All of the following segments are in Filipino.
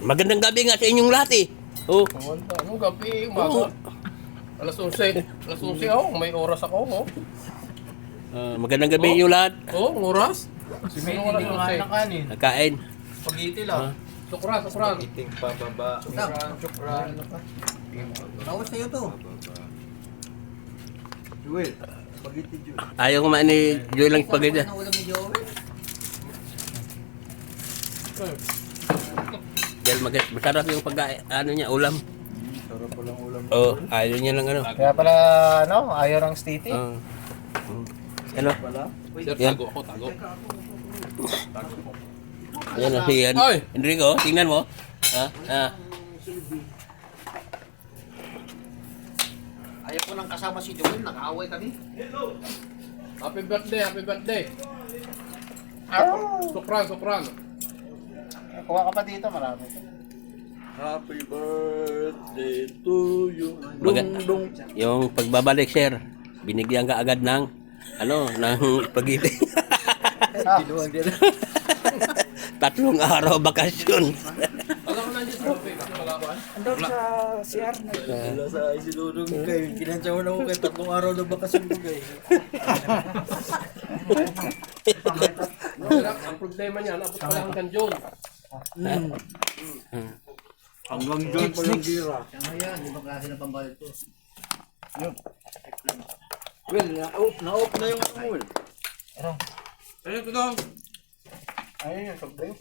Magandang gabi nga sa inyong lahat eh. Oh. Anong gabi, umaga? Alas 11. Alas 11 ako, may oras ako. Oh. Magandang gabi inyong lahat. Oh, ang oras? Si Mel, hindi ko kain ng kanin. Nagkain. Spaghetti lang. Sukran, sukran. Iting pababa. Shukran. Tawas sa'yo to. Joel. Spaghetti Joel. Ayaw kumain ni Joy lang spaghetti. Ano ulam ni Joel? Dahil masarap yung pagkain, ano niya, ulam. Sarap palang ulam. Oh, ayaw niya lang ano. Kaya pala, ayaw ng stiti. Ano? Wala? Sir, Yan. tago ako, tago. Yan na si Ay! Enrico, tingnan mo. Ayaw ko nang kasama si Joel, nag-aaway kami. Happy birthday, happy birthday. Sukran, sukran. Kuha ka pa dito, marami. Happy birthday to you. Yung pagbabalik, sir, binigyan ka agad ng ng spaghetti. Kinuwag din. 3 araw bakasyon. Alam ko nandiyan sa cafe, kasi wala ba? Andun sa CR na. Wala sa isinunong kayo. Kinansya mo na ko kayo 3 araw na bakasyon ko kayo. Ang problema niya, napot pala hanggang June. Hanggang dyan pa yung gira. Ayan, ibang klase na pambayad to. Well, na-off na yung ano. Ayun, ito daw. Ayun, yung sobrang.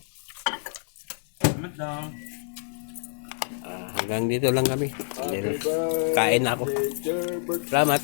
Hanggang dito lang kami. Kain na ako. Salamat.